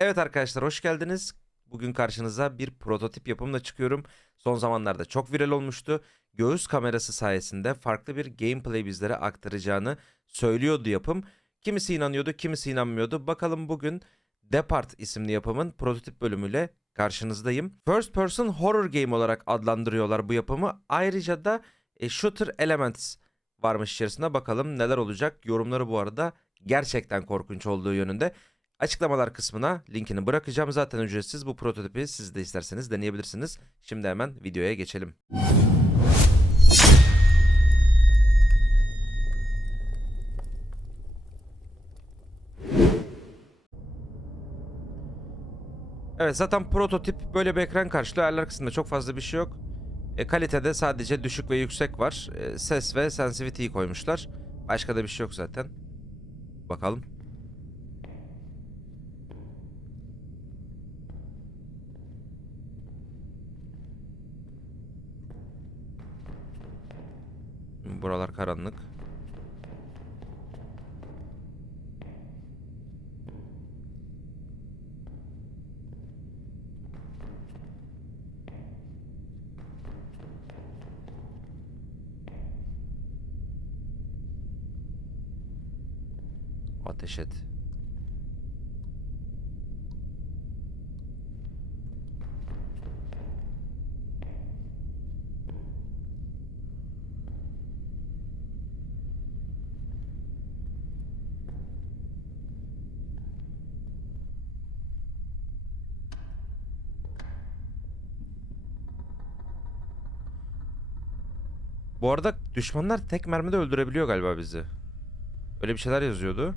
Evet arkadaşlar hoş geldiniz. Bugün karşınıza bir prototip yapımla çıkıyorum. Son zamanlarda çok viral olmuştu. Göğüs kamerası sayesinde farklı bir gameplay bizlere aktaracağını söylüyordu yapım. Kimisi inanıyordu, kimisi inanmıyordu. Bakalım bugün Depart isimli yapımın prototip bölümüyle karşınızdayım. First person horror game olarak adlandırıyorlar bu yapımı. Ayrıca da e, shooter elements varmış içerisinde. Bakalım neler olacak. Yorumları bu arada gerçekten korkunç olduğu yönünde. Açıklamalar kısmına linkini bırakacağım. Zaten ücretsiz bu prototipi siz de isterseniz deneyebilirsiniz. Şimdi hemen videoya geçelim. Evet zaten prototip böyle bir ekran karşılıyor. Ayarlar kısmında çok fazla bir şey yok. E, kalitede sadece düşük ve yüksek var. E, ses ve sensitivity'yi koymuşlar. Başka da bir şey yok zaten. Bakalım. Buralar karanlık. Ateş et. Bu arada düşmanlar tek mermide öldürebiliyor galiba bizi. Öyle bir şeyler yazıyordu.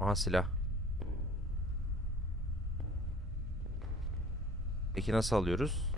Aha silah. Peki nasıl alıyoruz?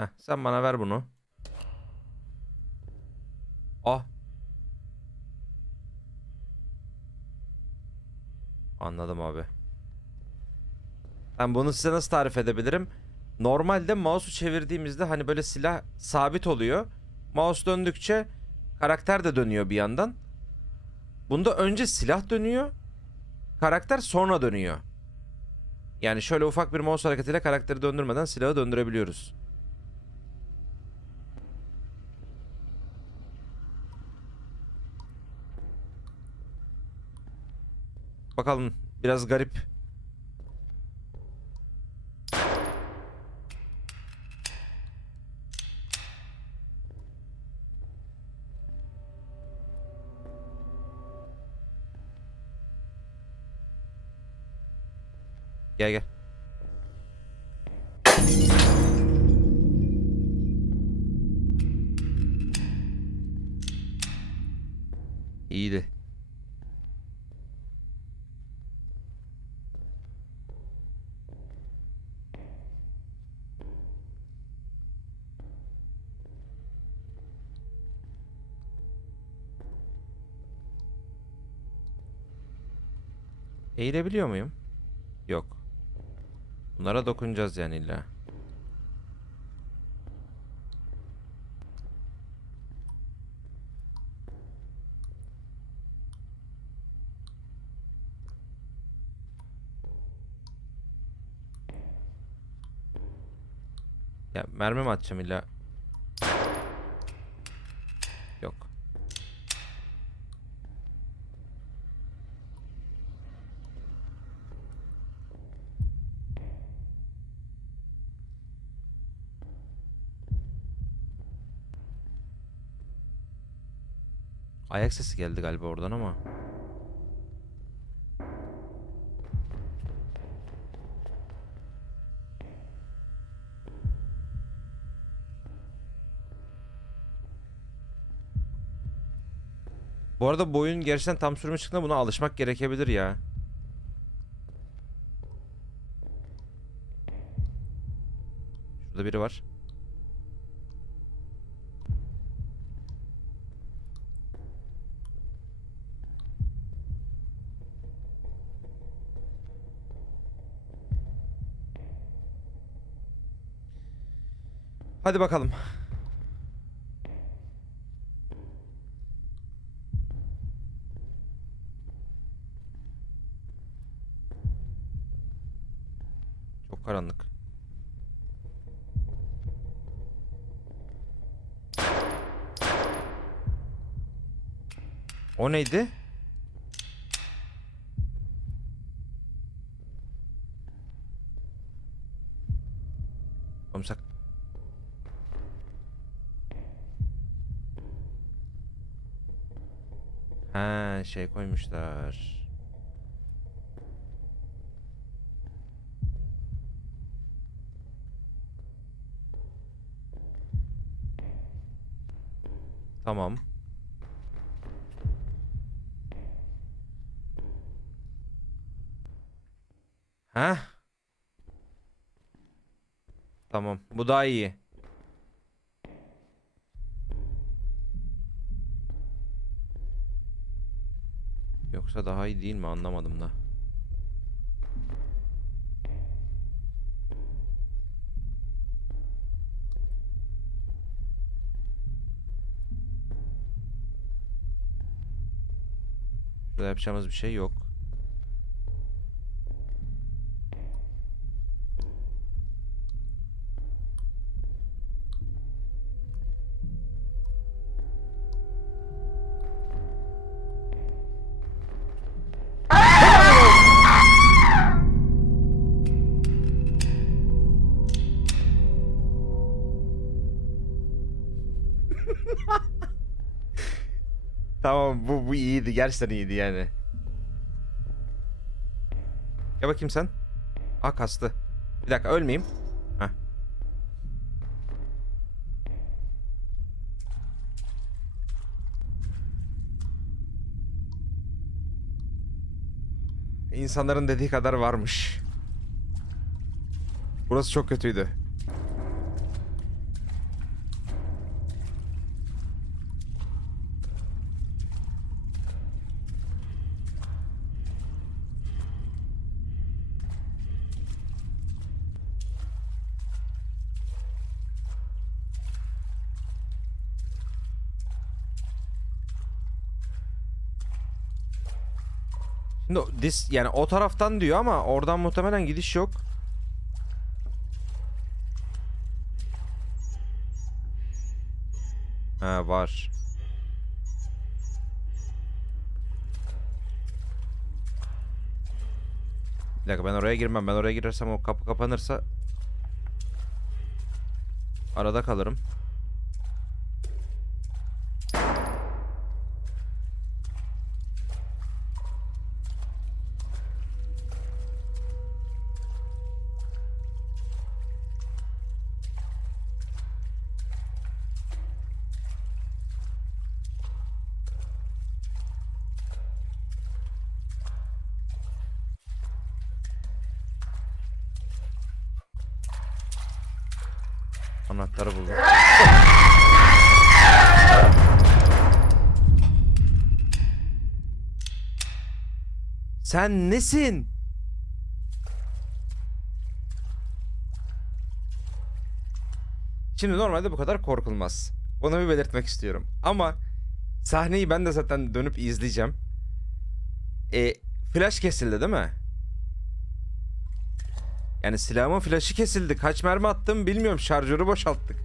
Heh, sen bana ver bunu. Ah. Anladım abi. Ben bunu size nasıl tarif edebilirim? Normalde mouse'u çevirdiğimizde hani böyle silah sabit oluyor. Mouse döndükçe karakter de dönüyor bir yandan. Bunda önce silah dönüyor. Karakter sonra dönüyor. Yani şöyle ufak bir mouse hareketiyle karakteri döndürmeden silahı döndürebiliyoruz. Bakalım biraz garip. Gel gel. Eğilebiliyor muyum? Yok. Bunlara dokunacağız yani illa. Ya mermi mi atacağım illa? Ayak sesi geldi galiba oradan ama. Bu arada bu oyun gerçekten tam sürümü çıktığında buna alışmak gerekebilir ya. Şurada biri var. Hadi bakalım. Çok karanlık. O neydi? Ha şey koymuşlar. Tamam. Ha? Tamam. Bu daha iyi. Yoksa daha iyi değil mi anlamadım da. Burada yapacağımız bir şey yok. Tamam bu bu iyiydi. Gerçekten iyiydi yani. Gel bakayım sen. Aa kastı. Bir dakika ölmeyeyim. Heh. İnsanların dediği kadar varmış. Burası çok kötüydü. Şimdi o- this yani o taraftan diyor ama oradan muhtemelen gidiş yok. Ha var. Bir dakika ben oraya girmem. Ben oraya girersem o kapı kapanırsa arada kalırım. Anahtarı buldum. Sen nesin? Şimdi normalde bu kadar korkulmaz. Bunu bir belirtmek istiyorum. Ama sahneyi ben de zaten dönüp izleyeceğim. E, flash kesildi değil mi? Yani silahımın flaşı kesildi. Kaç mermi attım bilmiyorum. Şarjörü boşalttık.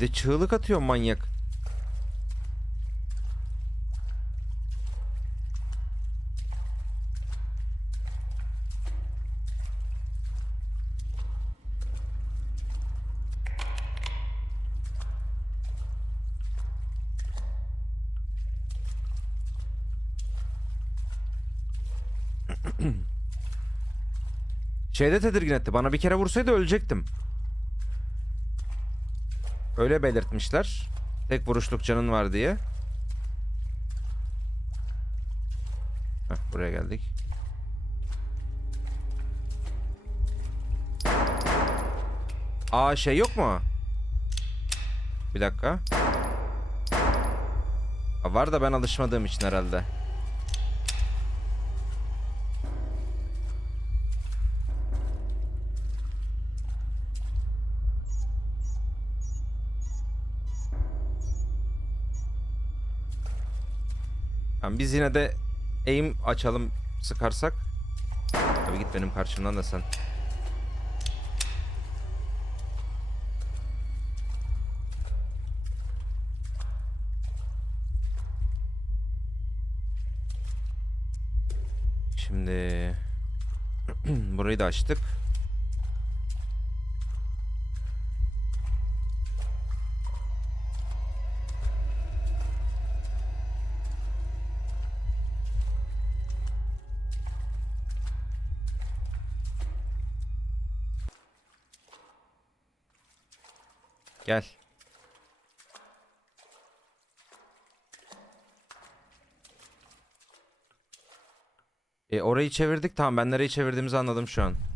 De çığlık atıyor manyak. Şeyde tedirgin etti. Bana bir kere vursaydı ölecektim. Öyle belirtmişler. Tek vuruşluk canın var diye. Buraya geldik. Aa şey yok mu? Bir dakika. Var da ben alışmadığım için herhalde. Tamam, biz yine de aim açalım sıkarsak. Tabii git benim karşımdan da sen. Şimdi burayı da açtık. Gel. E orayı çevirdik tamam ben nereyi çevirdiğimizi anladım şu an.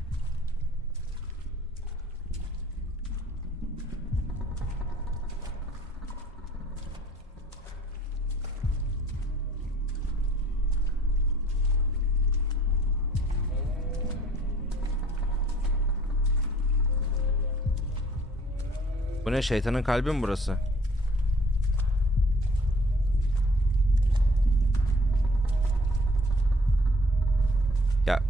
Ne şeytanın kalbi mi burası? Ya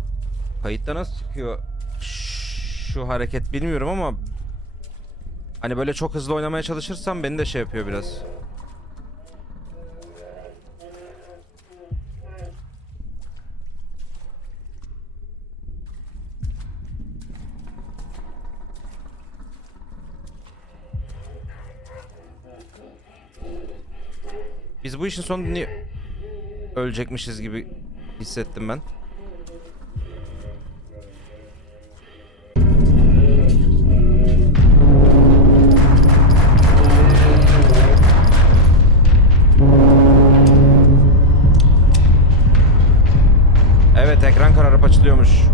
kayıtta nasıl çıkıyor şu hareket bilmiyorum ama hani böyle çok hızlı oynamaya çalışırsam beni de şey yapıyor biraz. Bu işin sonunda niye ölecekmişiz gibi hissettim ben. Evet ekran kararıp açılıyormuş.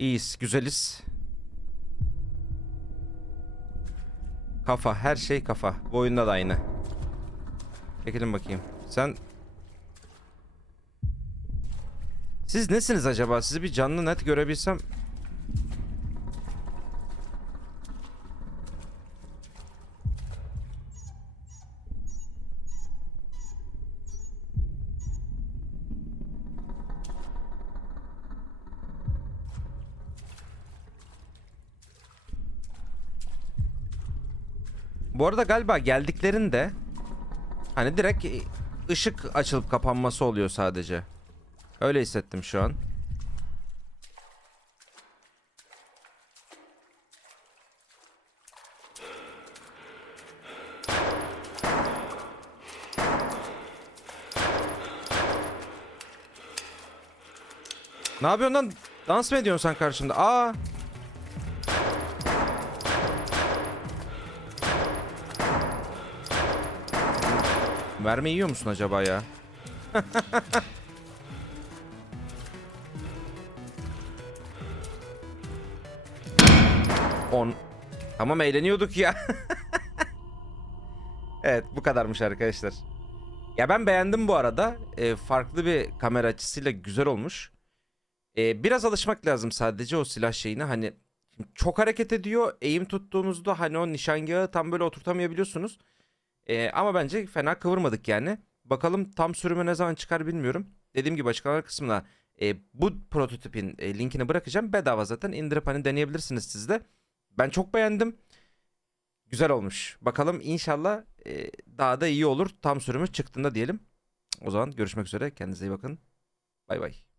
İyiyiz, güzeliz. Kafa, her şey kafa. Bu oyunda da aynı. Çekelim bakayım. Sen... Siz nesiniz acaba? Sizi bir canlı net görebilsem... Bu arada galiba geldiklerinde hani direkt ışık açılıp kapanması oluyor sadece. Öyle hissettim şu an. Ne yapıyorsun lan? Dans mı ediyorsun sen karşımda? Aa! Verme yiyor musun acaba ya? On. Tamam eğleniyorduk ya. evet bu kadarmış arkadaşlar. Ya ben beğendim bu arada. Ee, farklı bir kamera açısıyla güzel olmuş. Ee, biraz alışmak lazım sadece o silah şeyine. Hani çok hareket ediyor. Eğim tuttuğunuzda hani o nişangahı tam böyle oturtamayabiliyorsunuz. Ee, ama bence fena kıvırmadık yani. Bakalım tam sürümü ne zaman çıkar bilmiyorum. Dediğim gibi açıklamalar kısmına e, bu prototipin e, linkini bırakacağım. Bedava zaten indirip hani deneyebilirsiniz siz de. Ben çok beğendim. Güzel olmuş. Bakalım inşallah e, daha da iyi olur. Tam sürümü çıktığında diyelim. O zaman görüşmek üzere. Kendinize iyi bakın. Bay bay.